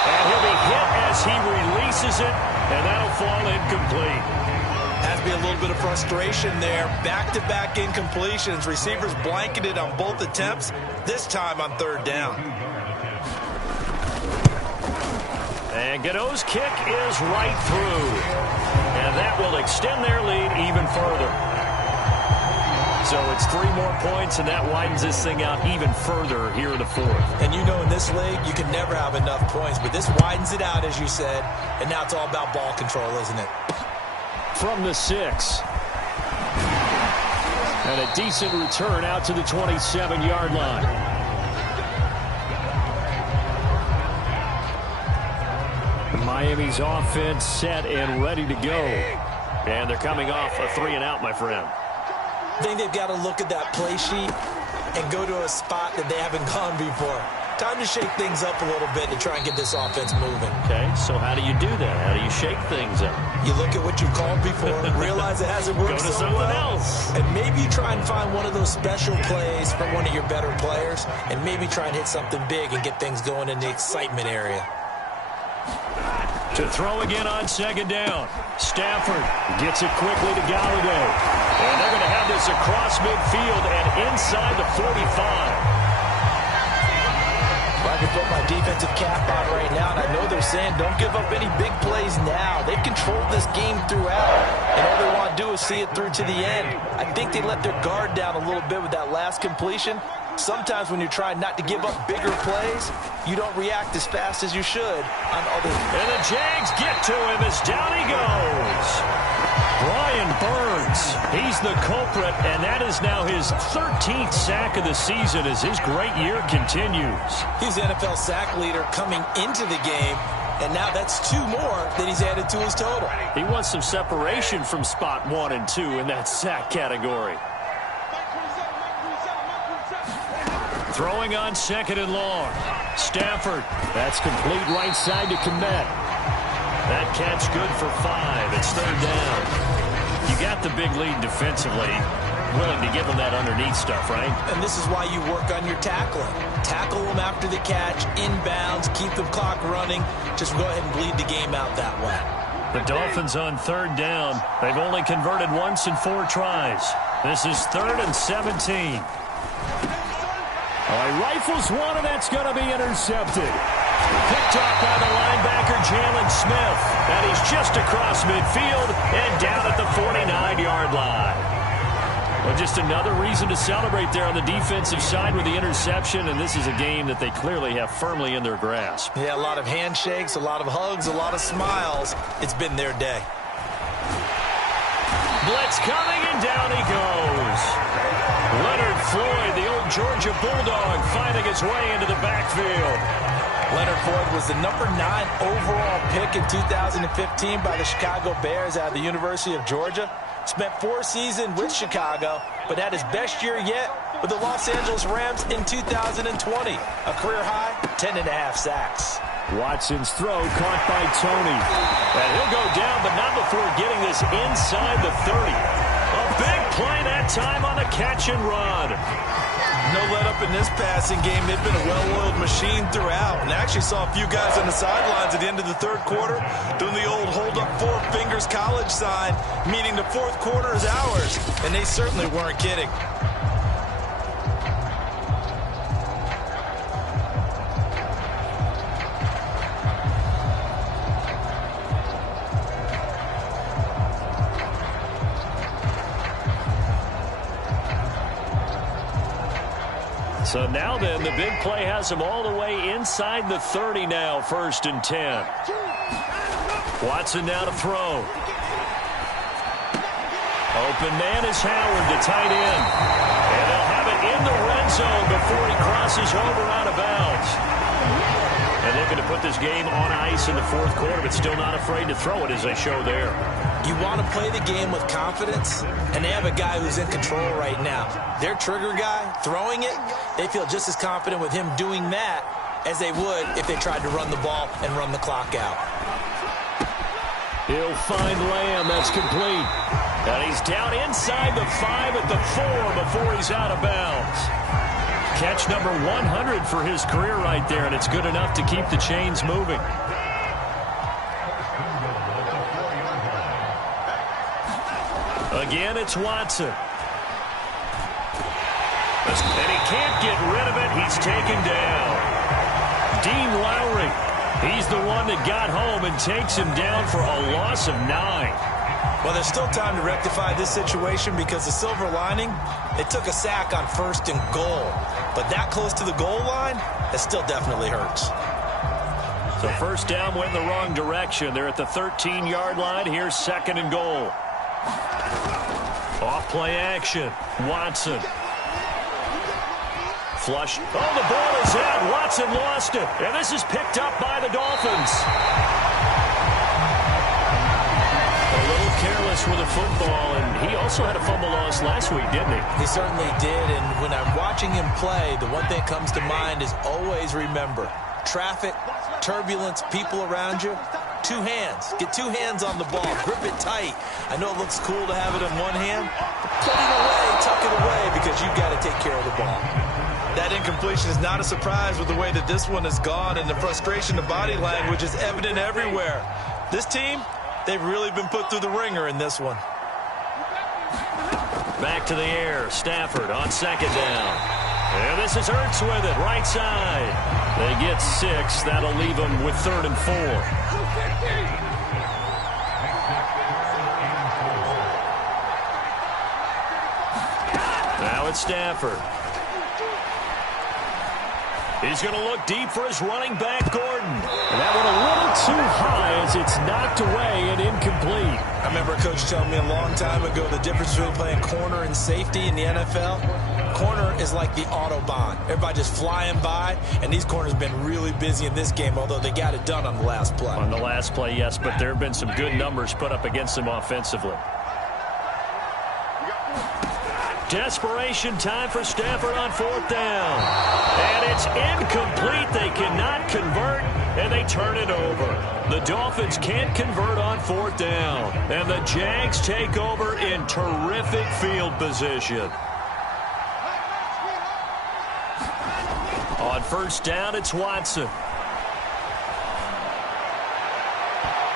And he'll be hit as he releases it, and that'll fall incomplete. Has to be a little bit of frustration there. Back-to-back incompletions. Receivers blanketed on both attempts, this time on 3rd down. And Gano's kick is right through. And that will extend their lead even further. So it's 3 more points, and that widens this thing out even further here in the 4th. And you know in this league, you can never have enough points, but this widens it out, as you said, and now it's all about ball control, isn't it? From the 6. And a decent return out to the 27-yard line. Miami's offense set and ready to go. And they're coming off a 3-and-out, my friend. I think they've got to look at that play sheet and go to a spot that they haven't gone before. Time to shake things up a little bit to try and get this offense moving. Okay, so how do you do that? How do you shake things up? You look at what you've called before and realize it hasn't worked Go to so something well. else. And maybe you try and find one of those special plays from one of your better players, and maybe try and hit something big and get things going in the excitement area. To throw again on 2nd down. Stafford gets it quickly to Galladay. And they're going to have this across midfield and inside the 45. I can put my defensive cap on right now, and I know they're saying don't give up any big plays now. They've controlled this game throughout, and all they want to do is see it through to the end. I think they let their guard down a little bit with that last completion, Sometimes when you're trying not to give up bigger plays, you don't react as fast as you should on other. And the Jags get to him as down he goes. Brian Burns, he's the culprit, and that is now his 13th sack of the season as his great year continues. He's the NFL sack leader coming into the game, and now that's 2 more that he's added to his total. He wants some separation from spot 1 and 2 in that sack category. Throwing on 2nd and long. Stafford. That's complete right side to Kmet. That catch good for 5. It's 3rd down. You got the big lead defensively. Willing to give them that underneath stuff, right? And this is why you work on your tackling. Tackle them after the catch, inbounds, keep the clock running. Just go ahead and bleed the game out that way. The Dolphins on 3rd down. They've only converted once in 4 tries. This is 3rd and 17. He rifles one, and that's going to be intercepted. Picked off by the linebacker, Jalen Smith. And he's just across midfield and down at the 49-yard line. Well, just another reason to celebrate there on the defensive side with the interception, and this is a game that they clearly have firmly in their grasp. Yeah, a lot of handshakes, a lot of hugs, a lot of smiles. It's been their day. Blitz coming, and down he goes. Leonard Floyd, the old Georgia Bulldog, finding his way into the backfield. Leonard Floyd was the number 9 overall pick in 2015 by the Chicago Bears out of the University of Georgia. Spent 4 seasons with Chicago, but had his best year yet with the Los Angeles Rams in 2020. A career high, 10.5 sacks. Watson's throw caught by Tony. And he'll go down, but not before getting this inside the 30. A big play that time on the catch and run. No let up in this passing game. They've been a well-oiled machine throughout. And actually saw a few guys on the sidelines at the end of the 3rd quarter doing the old hold up 4 fingers college sign, meaning the 4th quarter is ours. And they certainly weren't kidding. So now then, the big play has him all the way inside the 30 now, 1st and 10. Watson now to throw. Open man is Howard to tight end. And they'll have it in the red zone before he crosses over out of bounds. And looking to put this game on ice in the 4th quarter, but still not afraid to throw it as they show there. You want to play the game with confidence, and they have a guy who's in control right now. Their trigger guy, throwing it, they feel just as confident with him doing that as they would if they tried to run the ball and run the clock out. He'll find Lamb. That's complete. And he's down inside the 5 at the 4 before he's out of bounds. Catch number 100 for his career right there, and it's good enough to keep the chains moving. Again, it's Watson. And he can't get rid of it. He's taken down. Dean Lowry, he's the one that got home and takes him down for a loss of 9. Well, there's still time to rectify this situation because the silver lining, it took a sack on 1st and goal. But that close to the goal line, it still definitely hurts. So 1st down went in the wrong direction. They're at the 13-yard line. Here's 2nd and goal. Off play action. Watson. Flush. Oh, the ball is out. Watson lost it. And this is picked up by the Dolphins. A little careless with the football, and he also had a fumble loss last week, didn't he? He certainly did, and when I'm watching him play, the one thing that comes to mind is always remember, traffic, turbulence, people around you, 2 hands. Get 2 hands on the ball. Grip it tight. I know it looks cool to have it in one hand, but put it away, tuck it away, because you've got to take care of the ball. That incompletion is not a surprise with the way that this one has gone, and the frustration, the body language is evident everywhere. This team, they've really been put through the ringer in this one. Back to the air. Stafford on 2nd down. And this is Ertz with it, right side. They get 6. That'll leave them with 3rd and 4. Now it's Stafford. He's going to look deep for his running back, Gordon. And that went a little too high as it's knocked away and incomplete. I remember a coach telling me a long time ago the difference between playing corner and safety in the NFL. Corner is like the Autobahn. Everybody just flying by, and these corners have been really busy in this game, although they got it done on the last play. On the last play, yes, but there have been some good numbers put up against them offensively. Desperation time for Stafford on 4th down. And it's incomplete. They cannot convert, and they turn it over. The Dolphins can't convert on 4th down. And the Jags take over in terrific field position. On 1st down, it's Watson.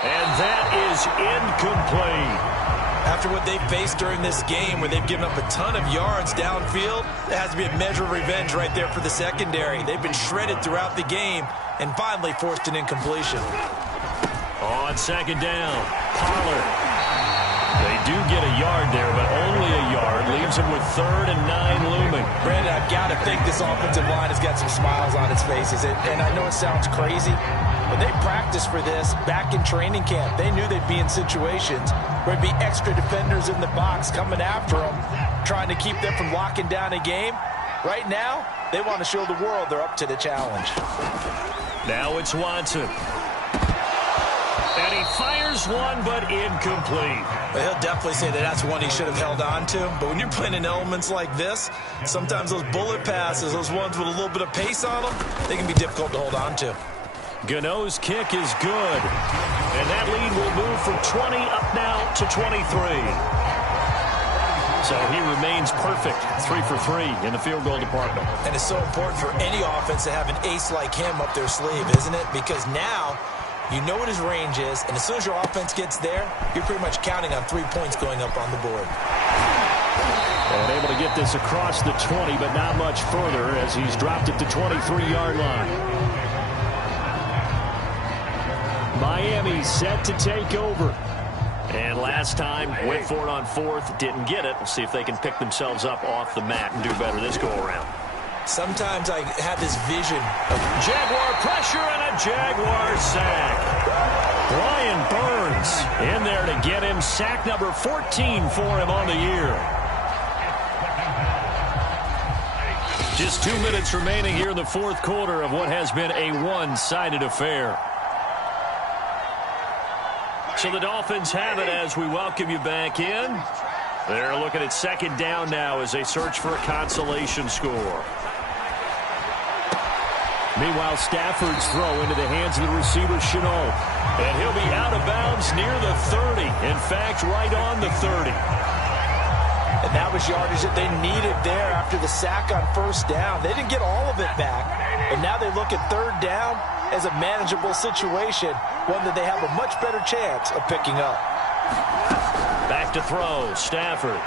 And that is incomplete. After what they've faced during this game where they've given up a ton of yards downfield, there has to be a measure of revenge right there for the secondary. They've been shredded throughout the game and finally forced an incompletion. On 2nd down, Pollard. They do get a yard there, but only a yard. Leaves them with 3rd and 9 looming. Brandon, I've got to think this offensive line has got some smiles on its faces. And I know it sounds crazy, but they practiced for this back in training camp. They knew they'd be in situations where there'd be extra defenders in the box coming after them, trying to keep them from locking down a game. Right now, they want to show the world they're up to the challenge. Now it's Watson. And he fires one, but incomplete. He'll definitely say that that's one he should have held on to. But when you're playing in elements like this, sometimes those bullet passes, those ones with a little bit of pace on them, they can be difficult to hold on to. Gano's kick is good. And that lead will move from 20 up now to 23. So he remains perfect, 3 for 3 in the field goal department. And it's so important for any offense to have an ace like him up their sleeve, isn't it? Because now you know what his range is, and as soon as your offense gets there, you're pretty much counting on 3 points going up on the board. And able to get this across the 20, but not much further as he's dropped it to 23-yard line. Miami set to take over. And last time, went for it on 4th, didn't get it. We'll see if they can pick themselves up off the mat and do better this go-around. Sometimes I have this vision of Jaguar pressure and a Jaguar sack. Brian Burns in there to get him sack number 14 for him on the year. Just 2 minutes remaining here in the 4th quarter of what has been a one-sided affair. So the Dolphins have it as we welcome you back in. They're looking at 2nd down now as they search for a consolation score. Meanwhile, Stafford's throw into the hands of the receiver, Shenault. And he'll be out of bounds near the 30. In fact, right on the 30. And that was yardage that they needed there after the sack on 1st down. They didn't get all of it back. And now they look at 3rd down as a manageable situation, one that they have a much better chance of picking up. Back to throw, Stafford.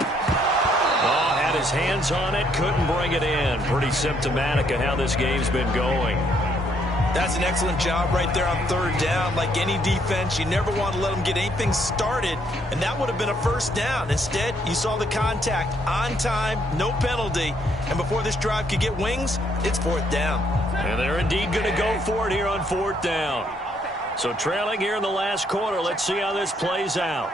Oh, had his hands on it, couldn't bring it in. Pretty symptomatic of how this game's been going. That's an excellent job right there on 3rd down. Like any defense, you never want to let them get anything started, and that would have been a 1st down. Instead, you saw the contact on time, no penalty, and before this drive could get wings, it's 4th down. And they're indeed going to go for it here on 4th down. So trailing here in the last quarter, let's see how this plays out.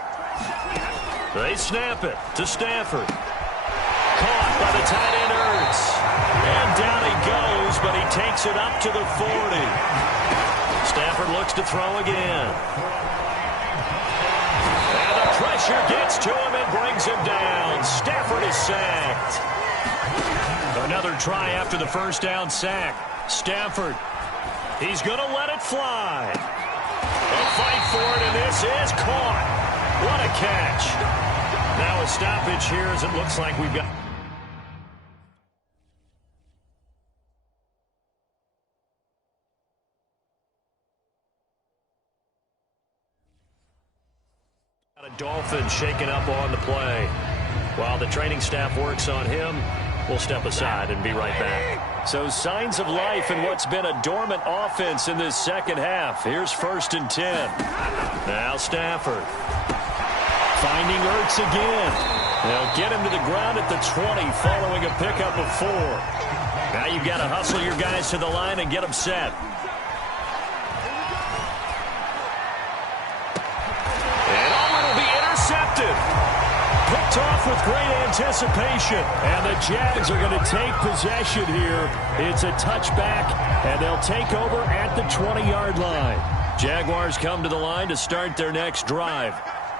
They snap it to Stafford. Caught by the tight end, Ertz. And down he goes, but he takes it up to the 40. Stafford looks to throw again. And the pressure gets to him and brings him down. Stafford is sacked. Another try after the 1st down sack. Stafford, he's going to let it fly. A fight for it, and this is caught. What a catch. Now a stoppage here as it looks like we've got... A Dolphin shaken up on the play. While the training staff works on him, we'll step aside and be right back. So signs of life in what's been a dormant offense in this 2nd half. Here's 1st and 10. Now Stafford. Finding Ertz again. They'll get him to the ground at the 20 following a pickup of 4. Now you've got to hustle your guys to the line and get them set. And it'll be intercepted. Picked off with great anticipation. And the Jags are going to take possession here. It's a touchback, and they'll take over at the 20-yard line. Jaguars come to the line to start their next drive.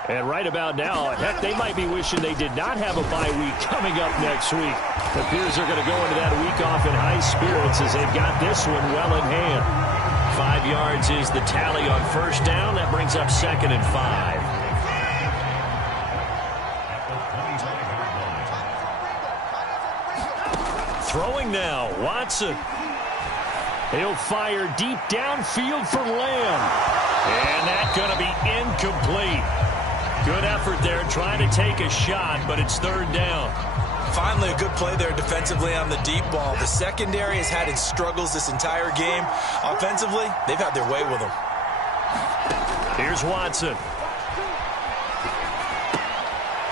And right about now, heck, they might be wishing they did not have a bye week coming up next week. It appears they're going to go into that week off in high spirits as they've got this one well in hand. 5 yards is the tally on first down. That brings up 2nd and 5. Throwing now, Watson. He'll fire deep downfield for Lamb. And that's going to be incomplete. Good effort there, trying to take a shot, but it's 3rd down. Finally, a good play there defensively on the deep ball. The secondary has had its struggles this entire game. Offensively, they've had their way with them. Here's Watson.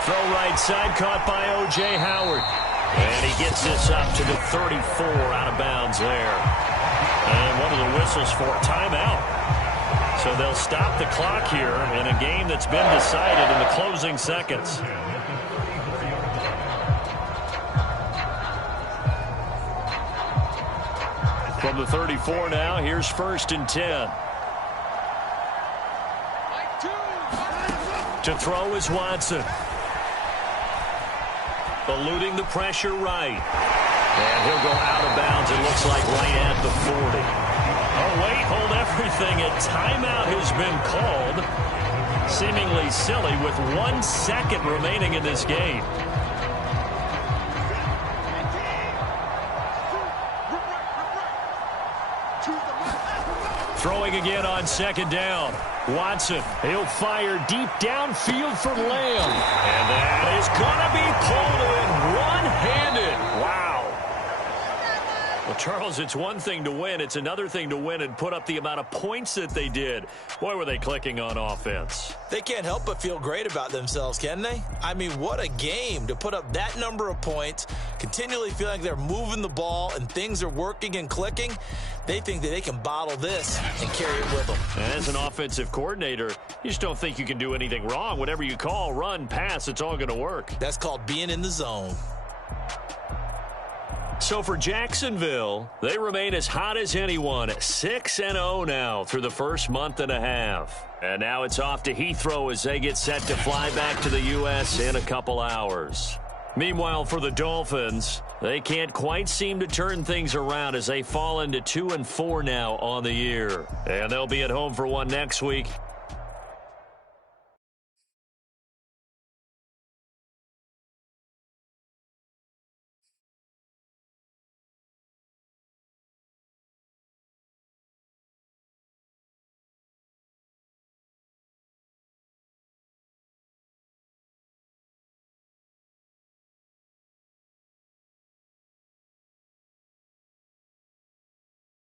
Throw right side, caught by O.J. Howard. And he gets this up to the 34, out of bounds there. And what are the whistles for? Timeout. So they'll stop the clock here in a game that's been decided in the closing seconds. From the 34 now, here's 1st and 10. To throw is Watson. Eluding the pressure right. And he'll go out of bounds, it looks like, right at the 40. Oh, wait, hold everything. A timeout has been called. Seemingly silly with 1 second remaining in this game. Throwing again on 2nd down. Watson, he'll fire deep downfield for Lamb. And that is going to be pulled in one-handed. Wow. Well, Charles, it's one thing to win. It's another thing to win and put up the amount of points that they did. Boy, were they clicking on offense. They can't help but feel great about themselves, can they? I mean, what a game to put up that number of points, continually feeling like they're moving the ball and things are working and clicking. They think that they can bottle this and carry it with them. As an offensive coordinator, you just don't think you can do anything wrong. Whatever you call, run, pass, it's all going to work. That's called being in the zone. So for Jacksonville, they remain as hot as anyone, 6-0 now through the first month and a half. And now it's off to Heathrow as they get set to fly back to the U.S. in a couple hours. Meanwhile, for the Dolphins, they can't quite seem to turn things around as they fall into 2-4 now on the year. And they'll be at home for one next week